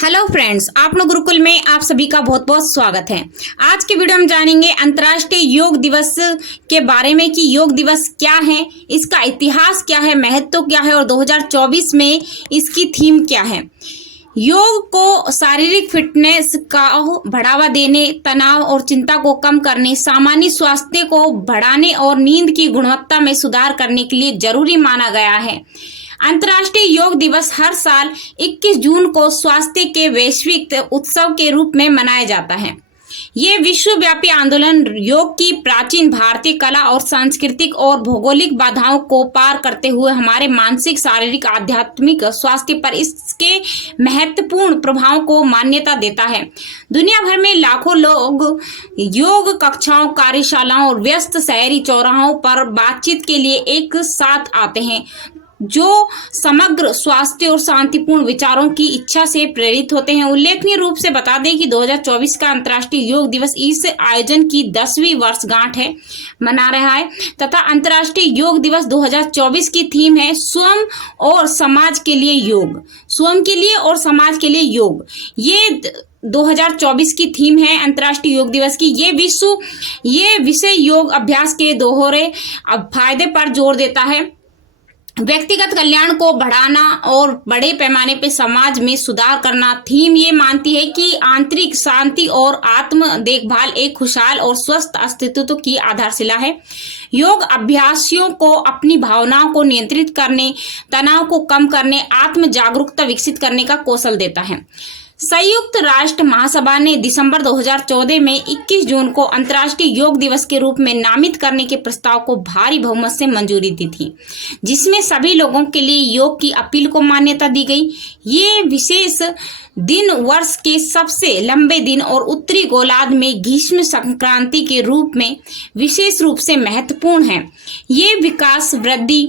Hello friends, आप लोग गुरुकुल में आप सभी का बहुत बहुत स्वागत है। आज के वीडियो में जानेंगे अंतर्राष्ट्रीय योग दिवस के बारे में कि योग दिवस क्या है, इसका इतिहास क्या है, महत्व क्या है और 2024 में इसकी थीम क्या है। योग को शारीरिक फिटनेस का बढ़ावा देने, तनाव और चिंता को कम करने, सामान्य स्वास्थ्य को बढ़ाने और नींद की गुणवत्ता में सुधार करने के लिए जरूरी माना गया है। अंतर्राष्ट्रीय योग दिवस हर साल 21 जून को स्वास्थ्य के वैश्विक उत्सव के रूप में मनाया जाता है। ये विश्वव्यापी आंदोलन योग की प्राचीन भारतीय कला और सांस्कृतिक और भौगोलिक बाधाओं को पार करते हुए हमारे मानसिक, शारीरिक, आध्यात्मिक स्वास्थ्य पर इसके महत्वपूर्ण प्रभाव को मान्यता देता है। दुनिया भर में लाखों लोग योग कक्षाओं, कार्यशालाओं और व्यस्त शहरी चौराहों पर बातचीत के लिए एक साथ आते हैं, जो समग्र स्वास्थ्य और शांतिपूर्ण विचारों की इच्छा से प्रेरित होते हैं। उल्लेखनीय रूप से बता दें कि 2024 का अंतर्राष्ट्रीय योग दिवस इस आयोजन की 10वीं वर्षगांठ है मना रहा है तथा अंतर्राष्ट्रीय योग दिवस 2024 की थीम है स्वयं और समाज के लिए योग। स्वयं के लिए और समाज के लिए योग, ये 2024 की थीम है अंतर्राष्ट्रीय योग दिवस की। ये विषय योग अभ्यास के दोहरे फायदे पर जोर देता है, व्यक्तिगत कल्याण को बढ़ाना और बड़े पैमाने पर समाज में सुधार करना। थीम ये मानती है कि आंतरिक शांति और आत्म देखभाल एक खुशहाल और स्वस्थ अस्तित्व की आधारशिला है। योग अभ्यासियों को अपनी भावनाओं को नियंत्रित करने, तनाव को कम करने, आत्म जागरूकता विकसित करने का कौशल देता है। संयुक्त राष्ट्र महासभा ने दिसंबर 2014 में 21 जून को अंतर्राष्ट्रीय योग दिवस के रूप में नामित करने के प्रस्ताव को भारी बहुमत से मंजूरी दी थी, जिसमें सभी लोगों के लिए योग की अपील को मान्यता दी गई। ये विशेष दिन वर्ष के सबसे लंबे दिन और उत्तरी गोलार्ध में ग्रीष्म संक्रांति के रूप में विशेष रूप से महत्वपूर्ण है। ये विकास, वृद्धि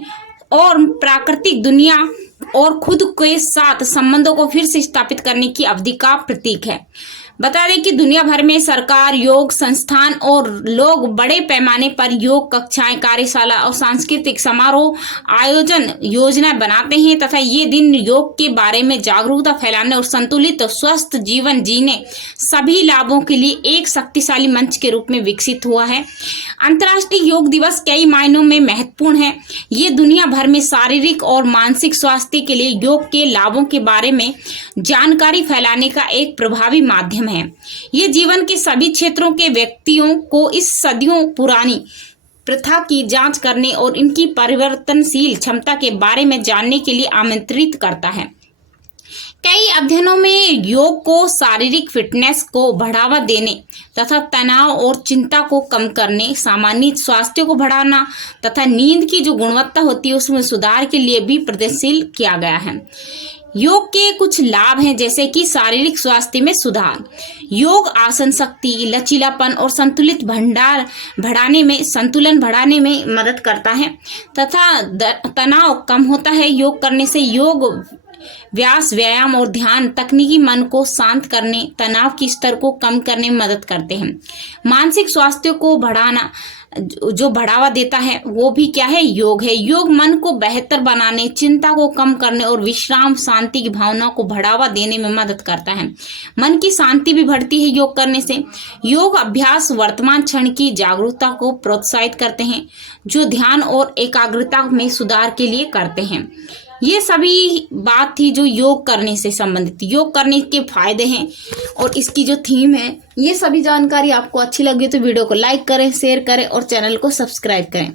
और प्राकृतिक दुनिया और खुद के साथ संबंधों को फिर से स्थापित करने की अवधि का प्रतीक है। बता दें कि दुनिया भर में सरकार, योग संस्थान और लोग बड़े पैमाने पर योग कक्षाएं, कार्यशाला और सांस्कृतिक समारोह आयोजन योजनाएं बनाते हैं तथा ये दिन योग के बारे में जागरूकता फैलाने और संतुलित स्वस्थ जीवन जीने सभी लाभों के लिए एक शक्तिशाली मंच के रूप में विकसित हुआ है। अंतर्राष्ट्रीय योग दिवस कई मायनों में महत्वपूर्ण है। ये दुनिया भर में शारीरिक और मानसिक स्वास्थ्य के लिए योग के लाभों के बारे में जानकारी फैलाने का एक प्रभावी माध्यम है। ये जीवन के सभी क्षेत्रों के व्यक्तियों को इस सदियों पुरानी प्रथा की जांच करने और इनकी परिवर्तनशील क्षमता के बारे में जानने के लिए आमंत्रित करता है। कई अध्ययनों में योग को शारीरिक फिटनेस को बढ़ावा देने तथा तनाव और चिंता को कम करने, सामान्य स्वास्थ्य को बढ़ाना तथा नींद की जो गुणवत्ता होती है उसमें सुधार के लिए भी प्रदर्शित किया गया है। योग के कुछ लाभ हैं, जैसे कि शारीरिक स्वास्थ्य में सुधार। योग आसन शक्ति, लचीलापन और संतुलन बढ़ाने में मदद करता है तथा तनाव कम होता है। योग करने से योग व्यायाम और ध्यान तकनीकी मन को शांत करने, तनाव की स्तर को कम करने में मदद करते हैं। मानसिक स्वास्थ्य को बढ़ावा देता है वो भी क्या है, योग है। योग मन को बेहतर बनाने, चिंता को कम करने और विश्राम, शांति की भावना को बढ़ावा देने में मदद करता है। मन की शांति भी बढ़ती है योग करने से। योग अभ्यास वर्तमान क्षण की जागरूकता को प्रोत्साहित करते हैं, जो ध्यान और एकाग्रता में सुधार के लिए करते हैं। ये सभी बात थी जो योग करने से संबंधित, योग करने के फायदे हैं और इसकी जो थीम है। ये सभी जानकारी आपको अच्छी लगी तो वीडियो को लाइक करें, शेयर करें और चैनल को सब्सक्राइब करें।